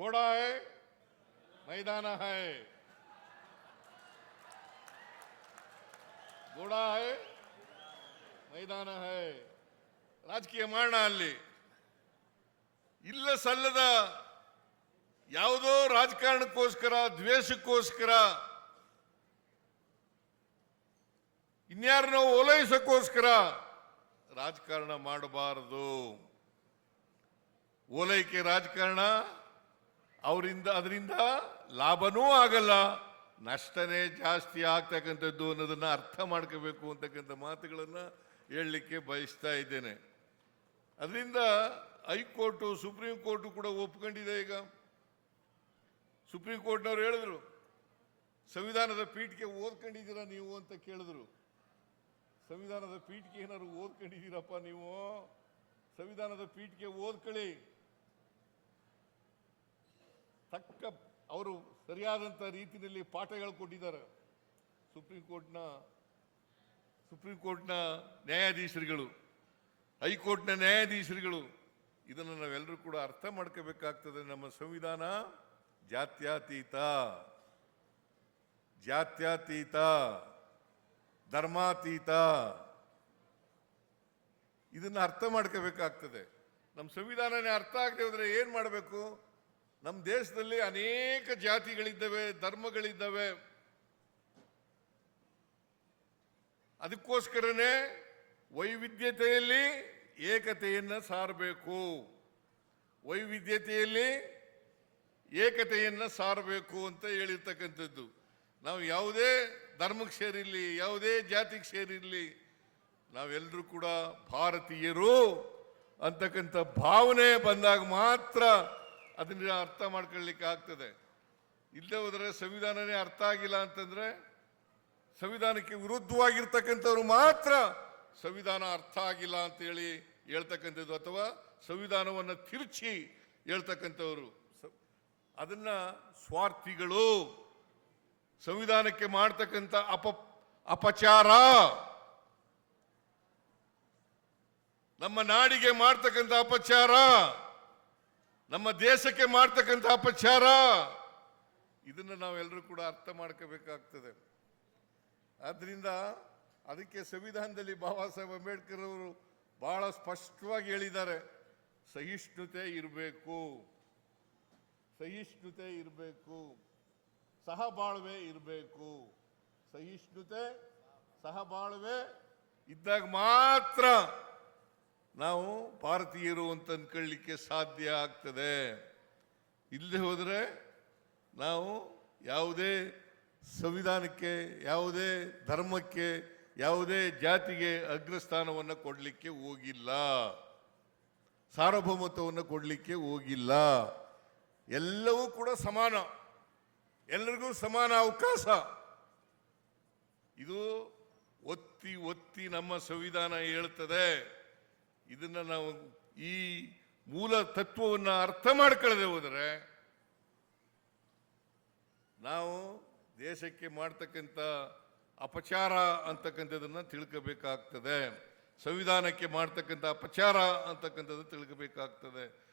घोड़ा है मैदान है घोड़ा है ಮೈದಾನ ಹೈ ರಾಜಕೀಯ ಮಾಡೋಣ ಅಲ್ಲಿ ಇಲ್ಲ ಸಲ್ಲದ ಯಾವುದೋ ರಾಜಕಾರಣಕ್ಕೋಸ್ಕರ ದ್ವೇಷಕ್ಕೋಸ್ಕರ ಇನ್ಯಾರನ್ನೋ ಓಲೈಸಕ್ಕೋಸ್ಕರ ರಾಜಕಾರಣ ಮಾಡಬಾರದು ಓಲೈಕೆ ರಾಜಕಾರಣ ಅವರಿಂದ, ಅದರಿಂದ ಲಾಭನೂ ಆಗಲ್ಲ, ನಷ್ಟನೇ ಜಾಸ್ತಿ ಆಗ್ತಕ್ಕಂಥದ್ದು ಅನ್ನೋದನ್ನ ಅರ್ಥ ಮಾಡ್ಕೋಬೇಕು ಅಂತಕ್ಕಂಥ ಮಾತುಗಳನ್ನು ಹೇಳಲಿಕ್ಕೆ ಬಯಸ್ತಾ ಇದ್ದೇನೆ. ಅದರಿಂದ ಹೈಕೋರ್ಟು, ಸುಪ್ರೀಂ ಕೋರ್ಟು ಕೂಡ ಒಪ್ಕೊಂಡಿದೆ ಈಗ. ಸುಪ್ರೀಂ ಕೋರ್ಟ್ನವ್ರು ಹೇಳಿದ್ರು, ಸಂವಿಧಾನದ ಪೀಠಕ್ಕೆ ಓದ್ಕೊಂಡಿದ್ದೀರಾ ನೀವು ಅಂತ ಕೇಳಿದ್ರು. ಸಂವಿಧಾನದ ಪೀಠಕ್ಕೆ ಏನಾದ್ರು ಓದ್ಕೊಂಡಿದ್ದೀರಪ್ಪ ನೀವು? ಸಂವಿಧಾನದ ಪೀಠಕ್ಕೆ ಓದ್ಕೊಳ್ಳಿ. ತಕ್ಕ ಅವರು ಸರಿಯಾದಂಥ ರೀತಿಯಲ್ಲಿ ಪಾಠಗಳು ಕೊಟ್ಟಿದ್ದಾರೆ. ಸುಪ್ರೀಂ ಕೋರ್ಟ್ನ ಸುಪ್ರೀಂ ಕೋರ್ಟ್ನ ನ್ಯಾಯಾಧೀಶರುಗಳು, ಹೈಕೋರ್ಟ್ನ ನ್ಯಾಯಾಧೀಶರುಗಳು, ಇದನ್ನು ನಾವೆಲ್ಲರೂ ಕೂಡ ಅರ್ಥ ಮಾಡ್ಕೋಬೇಕಾಗ್ತದೆ. ನಮ್ಮ ಸಂವಿಧಾನ ಜಾತ್ಯಾತೀತ. ಜಾತ್ಯಾತೀತ. ಧರ್ಮಾತೀತ. ಇದನ್ನ ಅರ್ಥ ಮಾಡ್ಕೋಬೇಕಾಗ್ತದೆ. ನಮ್ಮ ಸಂವಿಧಾನನೇ ಅರ್ಥ ಆಗದೆ ಹೋದರೆ ಏನು ಮಾಡಬೇಕು? ನಮ್ಮ ದೇಶದಲ್ಲಿ ಅನೇಕ ಜಾತಿಗಳಿದ್ದಾವೆ, ಧರ್ಮಗಳಿದ್ದಾವೆ. ಅದಕ್ಕೋಸ್ಕರನೇ ವೈವಿಧ್ಯತೆಯಲ್ಲಿ ಏಕತೆಯನ್ನು ಸಾರಬೇಕು. ವೈವಿಧ್ಯತೆಯಲ್ಲಿ ಏಕತೆಯನ್ನು ಸಾರಬೇಕು ಅಂತ ಹೇಳಿರ್ತಕ್ಕಂಥದ್ದು. ನಾವು ಯಾವುದೇ ಧರ್ಮಕ್ಕೆ ಸೇರಿರಲಿ, ಯಾವುದೇ ಜಾತಿಗೆ ಸೇರಿರಲಿ ನಾವೆಲ್ಲರೂ ಕೂಡ ಭಾರತೀಯರು ಅಂತಕ್ಕಂಥ ಭಾವನೆ ಬಂದಾಗ ಮಾತ್ರ ಅದನ್ನ ಅರ್ಥ ಮಾಡ್ಕೊಳ್ಳಿಕ್ಕೆ ಆಗ್ತದೆ. ಇಲ್ಲದೆ ಹೋದರೆ ಸಂವಿಧಾನನೇ ಅರ್ಥ ಆಗಿಲ್ಲ ಅಂತಂದ್ರೆ ಸಂವಿಧಾನಕ್ಕೆ ವಿರುದ್ಧವಾಗಿರ್ತಕ್ಕಂಥವ್ರು ಮಾತ್ರ ಸಂವಿಧಾನ ಅರ್ಥ ಆಗಿಲ್ಲ ಅಂತ ಹೇಳಿ ಹೇಳ್ತಕ್ಕಂಥದ್ದು ಅಥವಾ ಸಂವಿಧಾನವನ್ನು ತಿರುಚಿ ಹೇಳ್ತಕ್ಕಂಥವ್ರು. ಅದನ್ನ ಸ್ವಾರ್ಥಿಗಳು ಸಂವಿಧಾನಕ್ಕೆ ಮಾಡ್ತಕ್ಕಂಥ ಅಪ, ಅಪಚಾರ ನಮ್ಮ ನಾಡಿಗೆ ಮಾಡ್ತಕ್ಕಂಥ ಅಪಚಾರ. ನಮ್ಮ ದೇಶಕ್ಕೆ ಮಾಡ್ತಕ್ಕಂಥ ಅಪಚಾರ. ಇದನ್ನು ನಾವೆಲ್ಲರೂ ಕೂಡ ಅರ್ಥ ಮಾಡ್ಕೋಬೇಕಾಗ್ತದೆ. ಆದ್ದರಿಂದ ಅದಕ್ಕೆ ಸಂವಿಧಾನದಲ್ಲಿ ಬಾಬಾ ಸಾಹೇಬ್ ಅಂಬೇಡ್ಕರ್ ಅವರು ಬಹಳ ಸ್ಪಷ್ಟವಾಗಿ ಹೇಳಿದ್ದಾರೆ. ಸಹಿಷ್ಣುತೆ ಇರಬೇಕು. ಸಹಿಷ್ಣುತೆ ಇರಬೇಕು. ಸಹಬಾಳ್ವೆ ಇರಬೇಕು. ಸಹಿಷ್ಣುತೆ, ಸಹಬಾಳ್ವೆ ಇದ್ದಾಗ ಮಾತ್ರ ನಾವು ಭಾರತೀಯರು ಅಂತ ಅನ್ಕೊಳ್ಳಿಕ್ಕೆ ಸಾಧ್ಯ ಆಗ್ತದೆ. ಇಲ್ಲದೆ ಹೋದರೆ ನಾವು ಯಾವುದೇ ಸಂವಿಧಾನಕ್ಕೆ, ಯಾವುದೇ ಧರ್ಮಕ್ಕೆ, ಯಾವುದೇ ಜಾತಿಗೆ ಅಗ್ರಸ್ಥಾನವನ್ನು ಕೊಡಲಿಕ್ಕೆ ಹೋಗಿಲ್ಲ. ಸಾರ್ವಭೌಮತ್ವವನ್ನು ಕೊಡಲಿಕ್ಕೆ ಹೋಗಿಲ್ಲ. ಎಲ್ಲವೂ ಕೂಡ ಸಮಾನ. ಎಲ್ಲರಿಗೂ ಸಮಾನ ಅವಕಾಶ. ಇದು ಒತ್ತಿ ಒತ್ತಿ ನಮ್ಮ ಸಂವಿಧಾನ ಹೇಳ್ತದೆ. ಇದನ್ನ ನಾವು ಈ ಮೂಲ ತತ್ವವನ್ನು ಅರ್ಥ ಮಾಡ್ಕೊಳ್ಳದೆ ಹೋದರೆ ನಾವು ದೇಶಕ್ಕೆ ಮಾಡ್ತಕ್ಕಂಥ ಅಪಚಾರ ಅಂತಕ್ಕಂಥದ್ದನ್ನು ತಿಳ್ಕೋಬೇಕಾಗ್ತದೆ. ಸಂವಿಧಾನಕ್ಕೆ ಮಾಡ್ತಕ್ಕಂಥ ಅಪಚಾರ ಅಂತಕ್ಕಂಥದ್ದು ತಿಳ್ಕೋಬೇಕಾಗ್ತದೆ.